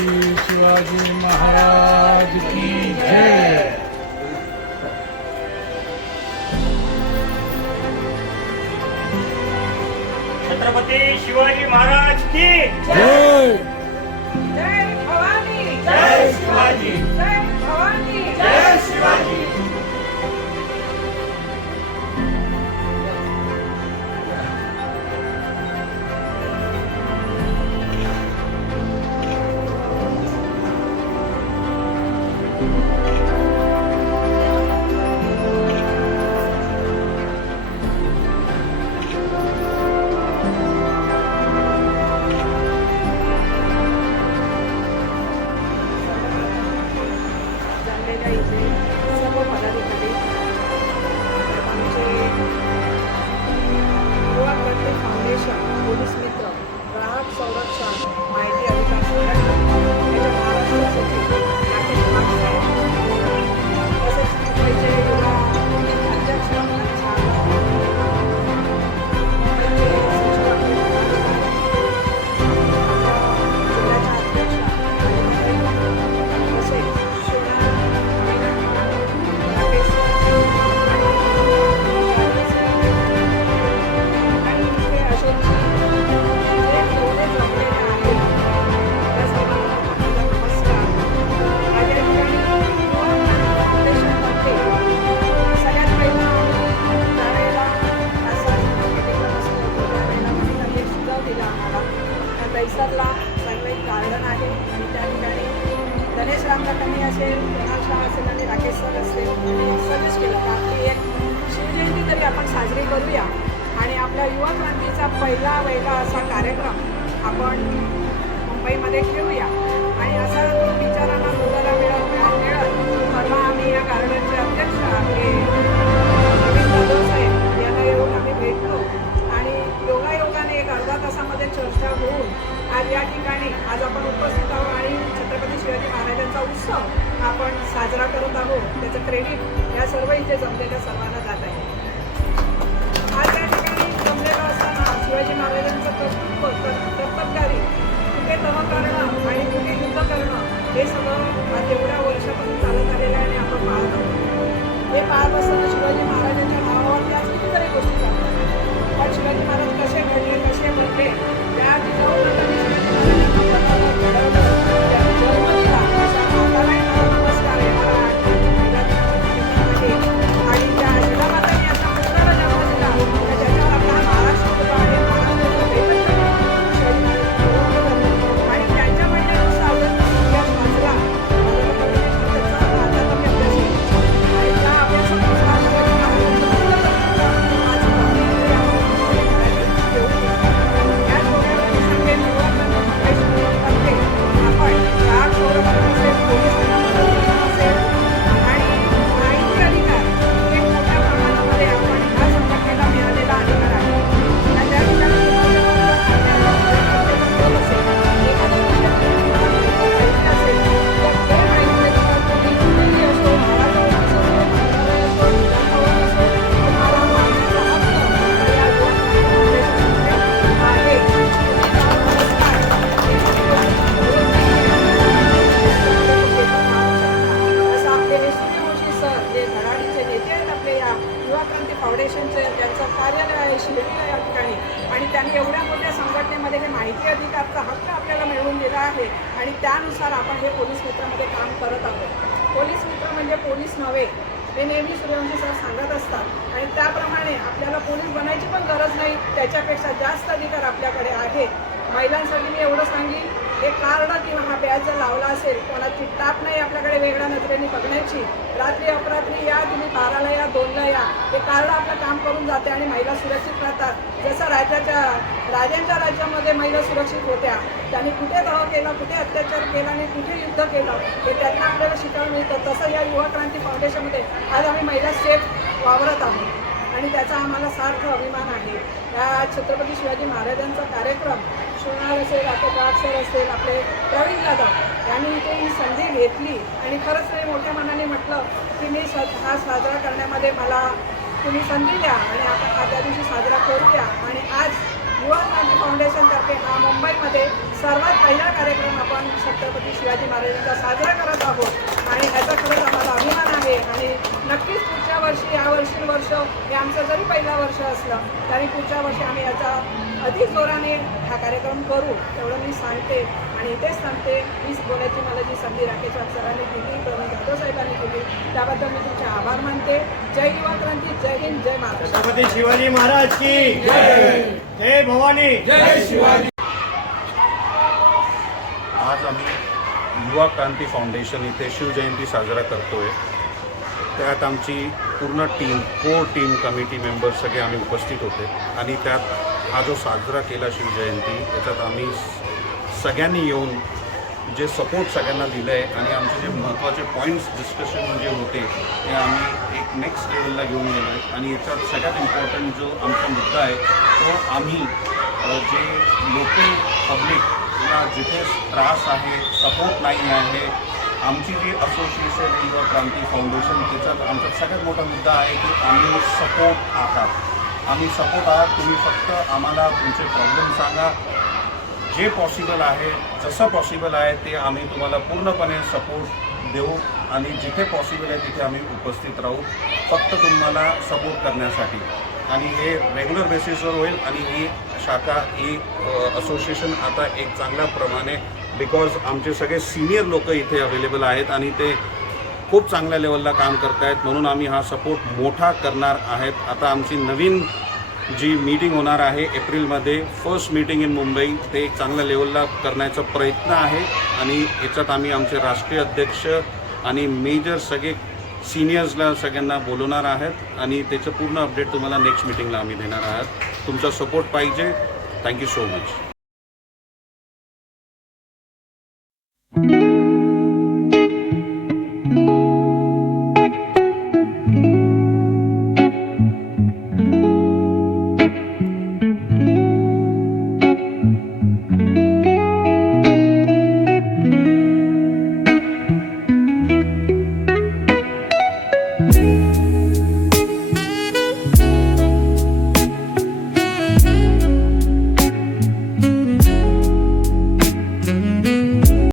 छत्रपती शिवाजी महाराज की जय। छत्रपती शिवाजी महाराज की जय। जय भवानी, जय शिवाजी, जय भवानी, जय शिवाजी। जमलेल्या इथे सर्व पदाधिकारी, आमचे युवा क्रांती फाउंडेशन, पोलीस मित्र, ग्राहक संरक्षण, माहिती अधिकार संघटना, याच्या महाराष्ट्र सचिव राकेश वाघसाहेब, तसेच मुंबईचे युवा अध्यक्ष मुंबईचे सचिव आपले जिल्ह्याच्या अध्यक्ष तसेच पैसरला चांगलं एक गार्डन आहे आणि त्या ठिकाणी गणेश रामकाकांनी असेल, कुणाल शाह असेल आणि राकेश सर असेल सजेस्ट केलं का आपली एक शिवजयंती तरी आपण साजरी करूया आणि आपल्या युवा क्रांतीचा पहिला वेगळा असा कार्यक्रम आपण मुंबईमध्ये ठेवूया. आणि असा विचारांना बोलायला मिळत परवा आम्ही या गार्डनचे अध्यक्ष आपले जाधव साहेब यांना येऊन आम्ही भेटलो आणि योगायोगाने एक अर्धा तासामध्ये चर्चा होऊन आज या ठिकाणी आज आपण उपस्थित आहोत आणि छत्रपती शिवाजी महाराजांचा उत्सव आपण साजरा करत आहोत. त्याचं क्रेडिट या सर्व इथे जमलेल्या सर्वांना जात आहे. आज या ठिकाणी जमलेलं असताना शिवाजी महाराजांचं कर्तव्यकारी कुठे तह करणं आणि कुठे युद्ध करणं हे सगळं आज एवढ्या वर्षापासून चालत आलेलं आहे आणि आपण पाहत आहोत. हे पाहत असताना शिवाजी महाराजांच्या नावावरती आज कितीतरी गोष्टी चालतात. पण शिवाजी महाराज कसे घडले, कसे बनले, त्या जिजाऊ लोकांनी शिवाजी महाराजांना घडवलं, त्यांनी जन्म दिला, अशा मातालाही मला नमस्कार येणार आहे. आणि त्या जिजामातांनी अशा पुत्राला जन्म दिला तर त्याच्यावर आपला महाराष्ट्र उभा आहे. महाराष्ट्राचं दैवत शिवाजी महाराज आणि त्यांच्या म्हणण्यानुसार जर इतिहास वाचला त्याचा आता तुम्ही अभ्यास केला आणि त्या अभ्यासानुसार शिवाजी फाउंडेशनचे ज्यांचं कार्यालय आहे शिर्डीला या ठिकाणी आणि त्यांनी एवढ्या मोठ्या संघटनेमध्ये हे माहिती अधिकारचा हक्क आपल्याला मिळवून दिला आहे आणि त्यानुसार आपण हे पोलीस मित्रामध्ये काम करत आहोत. पोलीस मित्र म्हणजे पोलीस नव्हे हे नेहमी सूर्यवंशी सर सांगत असतात आणि त्याप्रमाणे आपल्याला पोलीस बनायची पण गरज नाही, त्याच्यापेक्षा जास्त अधिकार आपल्याकडे आहे. महिलांसाठी मी एवढं सांगेन, हे कार्ड किंवा हा बॅज जर लावला असेल, कोणाची टाप नाही आपल्याकडे वेगळ्या नजरेने बघण्याची, रात्री अपरात्री या, तुम्ही 12ला या, 2ला या, हे कार्ड आपलं काम करून जाते आणि महिला सुरक्षित राहतात. जसं राजांच्या राज्यामध्ये महिला सुरक्षित होत्या, त्यांनी कुठे तह केला, कुठे अत्याचार केला आणि कुठे युद्ध केलं हे त्यातनं आपल्याला शिकायला मिळतं. तसं या युवा क्रांती फाउंडेशनमध्ये आज आम्ही महिला सेफ वावरत आहोत आणि त्याचा आम्हाला सार्थ अभिमान आहे. या छत्रपती शिवाजी महाराजांचा कार्यक्रम शिवणार असेल, आपले सर असेल, आपले प्रवीण जाधव यांनी इथे ही संधी घेतली आणि खरंच नाही मोठ्या मनाने म्हटलं की मी हा साजरा करण्यामध्ये मला तुम्ही संधी द्या आणि आपण त्या दिवशी साजरा करूया. आणि आज युवा क्रांती फाउंडेशनतर्फे हा मुंबईमध्ये सर्वात पहिला कार्यक्रम आपण छत्रपती शिवाजी महाराजांचा साजरा करत आहोत आणि ह्याचा खरंच आम्हाला अभिमान आहे. आणि नक्कीच पुढच्या वर्षी यावर्षी वर्ष हे आमचं जरी पहिला वर्ष असलं तरी पुढच्या वर्षी आम्ही याचा अधिक जोराने हा कार्यक्रम करू एवढं मी सांगते. आणि इथेच सांगते, ही बोलायची मला जी संधी राकेश सरांनी दिली, प्रवीण जाधव साहेबांनी दिली, त्याबद्दल मी तुमचे आभार मानते. जय युवा क्रांती, जय हिंद, जय महाराष्ट्र. छत्रपती शिवाजी महाराज की जय. जय भवानी. जय शिवाजी. आज आम्ही युवा क्रांती फाउंडेशन इथे शिवजयंती साजरा करतोय. त्यात आमची पूर्ण team, core team, committee members सगळे आम्ही उपस्थित होते. आणि त्यात हा जो साजरा केला शिवजयंती, याच्यात आम्ही सगळ्यांनी येऊन जे सपोर्ट सगळ्यांना दिलं आहे आणि आमचे जे महत्त्वाचे पॉईंट्स डिस्कशन जे होते ते आम्ही एक नेक्स्ट लेवलला घेऊन गेलो आहे. आणि याच्यात सगळ्यात इम्पॉर्टंट जो आमचा मुद्दा आहे तो आम्ही जे लोकल पब्लिकला जिथे त्रास आहे, सपोर्ट नाही आहे, आमची जी असोसिएशन युवा क्रांती फाउंडेशन, त्याच्यात आमचा सगळ्यात मोठा मुद्दा आहे की आम्ही सपोर्ट आहात. आम्ही सपोर्ट आहात. तुम्ही फक्त आम्हाला तुमचे प्रॉब्लेम सांगा. जे पॉसिबल आहे, जसं पॉसिबल आहे ते आम्ही तुम्हाला पूर्णपणे सपोर्ट देऊ आणि जिथे पॉसिबल आहे तिथे आम्ही उपस्थित राहू, फक्त तुम्हाला सपोर्ट करण्यासाठी. आणि हे रेग्युलर बेसिसवर होईल. आणि ही शाखा, ही असोसिएशन आता एक चांगल्या प्रमाणे, बिकॉज आमचे सगळे सिनियर लोक इथे अवेलेबल आहेत आणि ते खूप चांगल्या लेवलला काम करत आहेत, म्हणून आम्ही हा सपोर्ट मोठा करणार आहेत. आता आमची नवीन जी मीटिंग होणार आहे एप्रिलमध्ये, फर्स्ट मीटिंग इन मुंबई, ते एक चांगल्या लेवलला करण्याचा प्रयत्न आहे. आणि याच्यात आम्ही आमचे राष्ट्रीय अध्यक्ष आणि मेजर सगळे सिनियर्सला सगळ्यांना बोलवणार आहेत आणि त्याचं पूर्ण अपडेट तुम्हाला नेक्स्ट मीटिंगला आम्ही देणार आहात. तुमचा सपोर्ट पाहिजे. Thank you so much.